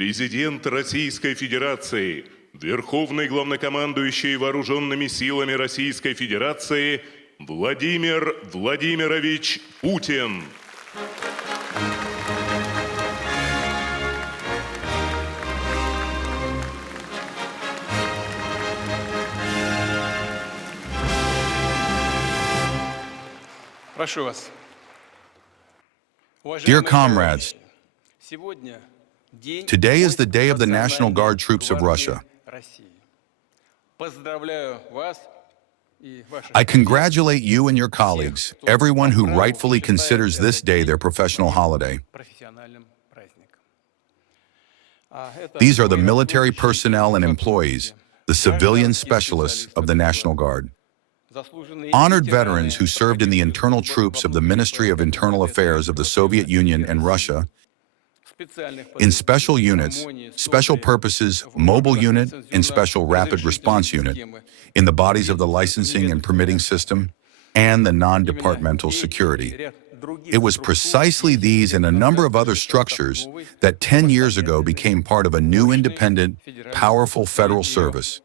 Президент Российской Федерации, Верховный главнокомандующий вооруженными силами Российской Федерации Владимир Владимирович Путин. Прошу вас. Dear comrades, today is the day of the National Guard troops of Russia. I congratulate you and your colleagues, everyone who rightfully considers this day their professional holiday. These are the military personnel and employees, the civilian specialists of the National Guard. Honored veterans who served in the internal troops of the Ministry of Internal Affairs of the Soviet Union and Russia, in special units, special purposes, mobile unit, and special rapid response unit, in the bodies of the licensing and permitting system, and the non-departmental security. It was precisely these and a number of other structures that 10 years ago became part of a new independent, powerful federal service,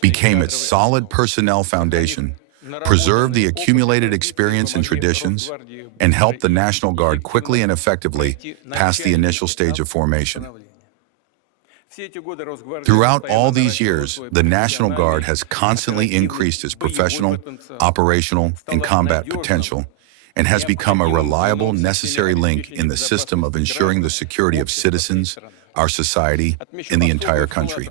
became its solid personnel foundation, preserved the accumulated experience and traditions, and helped the National Guard quickly and effectively pass the initial stage of formation. Throughout all these years, the National Guard has constantly increased its professional, operational, and combat potential, and has become a reliable, necessary link in the system of ensuring the security of citizens, our society, and the entire country.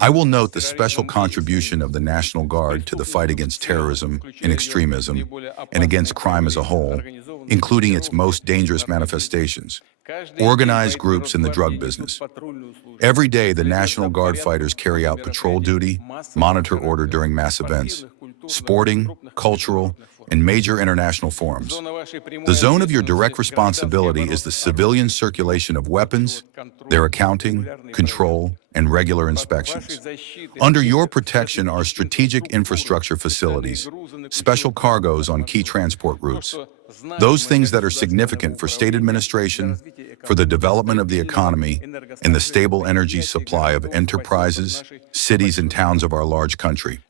I will note the special contribution of the National Guard to the fight against terrorism and extremism, and against crime as a whole, including its most dangerous manifestations, organized groups in the drug business. Every day, the National Guard fighters carry out patrol duty, monitor order during mass events, sporting, cultural, and major international forums. The zone of your direct responsibility is the civilian circulation of weapons, their accounting, control, and regular inspections. Under your protection are strategic infrastructure facilities, special cargoes on key transport routes, those things that are significant for state administration, for the development of the economy, and the stable energy supply of enterprises, cities, and towns of our large country.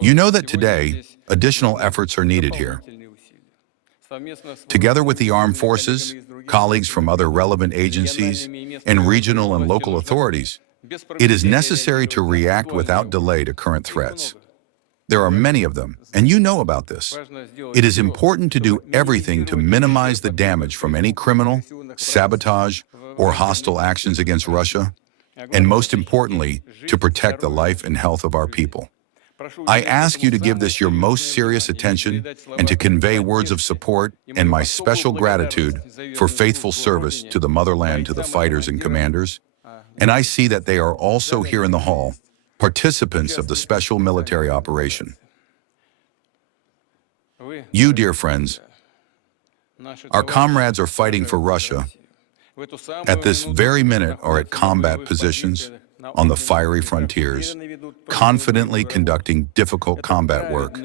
You know that today, additional efforts are needed here. Together with the armed forces, colleagues from other relevant agencies, and regional and local authorities, it is necessary to react without delay to current threats. There are many of them, and you know about this. It is important to do everything to minimize the damage from any criminal, sabotage, or hostile actions against Russia, and most importantly, to protect the life and health of our people. I ask you to give this your most serious attention and to convey words of support and my special gratitude for faithful service to the motherland, to the fighters and commanders. And I see that they are also here in the hall, participants of the special military operation. You, dear friends, our comrades are fighting for Russia. At this very minute are at combat positions on the fiery frontiers, confidently conducting difficult combat work.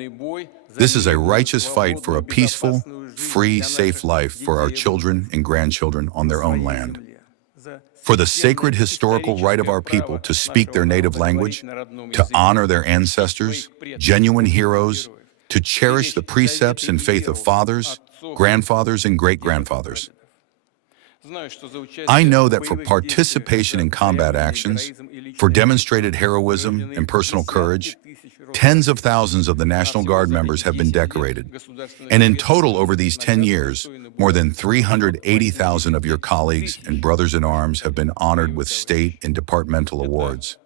This is a righteous fight for a peaceful, free, safe life for our children and grandchildren on their own land. For the sacred historical right of our people to speak their native language, to honor their ancestors, genuine heroes, to cherish the precepts and faith of fathers, grandfathers, and great-grandfathers. I know that for participation in combat actions, for demonstrated heroism and personal courage, tens of thousands of the National Guard members have been decorated. And in total, over these 10 years, more than 380,000 of your colleagues and brothers in arms have been honored with state and departmental awards.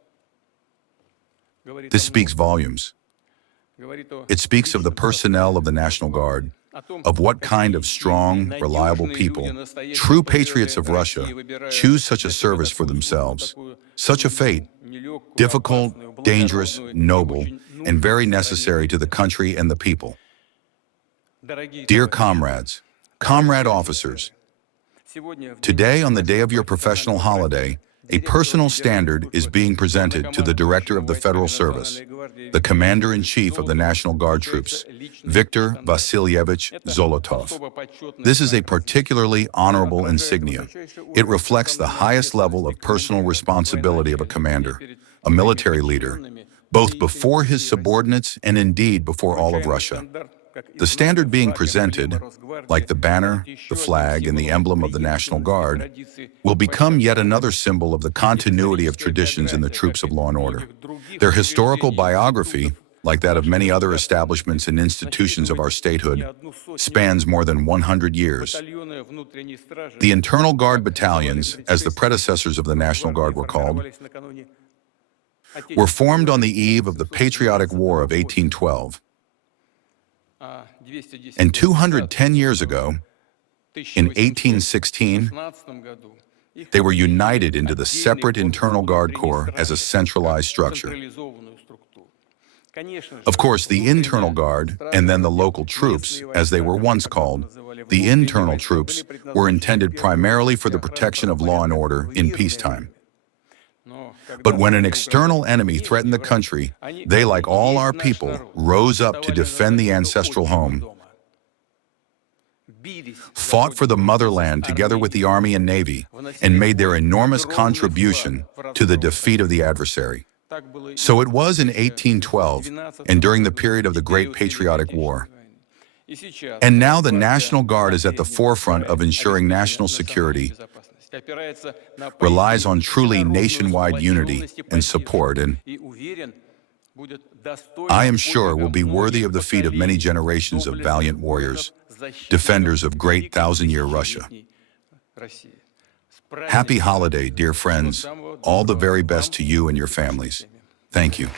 This speaks volumes. It speaks of the personnel of the National Guard, of what kind of strong, reliable people, true patriots of Russia, choose such a service for themselves, such a fate, difficult, dangerous, noble, and very necessary to the country and the people. Dear comrades, comrade officers, today on the day of your professional holiday, a personal standard is being presented to the Director of the Federal Service, the Commander-in-Chief of the National Guard troops, Viktor Vasilyevich Zolotov. This is a particularly honorable insignia. It reflects the highest level of personal responsibility of a commander, a military leader, both before his subordinates and indeed before all of Russia. The standard being presented, like the banner, the flag, and the emblem of the National Guard, will become yet another symbol of the continuity of traditions in the troops of law and order. Their historical biography, like that of many other establishments and institutions of our statehood, spans more than 100 years. The Internal Guard battalions, as the predecessors of the National Guard were called, were formed on the eve of the Patriotic War of 1812. And 210 years ago, in 1816, they were united into the separate Internal Guard Corps as a centralized structure. Of course, the Internal Guard, and then the local troops, as they were once called, the internal troops, were intended primarily for the protection of law and order in peacetime. But when an external enemy threatened the country, they, like all our people, rose up to defend the ancestral home, fought for the motherland together with the Army and Navy, and made their enormous contribution to the defeat of the adversary. So it was in 1812, and during the period of the Great Patriotic War. And now the National Guard is at the forefront of ensuring national security, relies on truly nationwide unity and support, and I am sure will be worthy of the feat of many generations of valiant warriors, defenders of great thousand-year Russia. Happy holiday, dear friends. All the very best to you and your families. Thank you.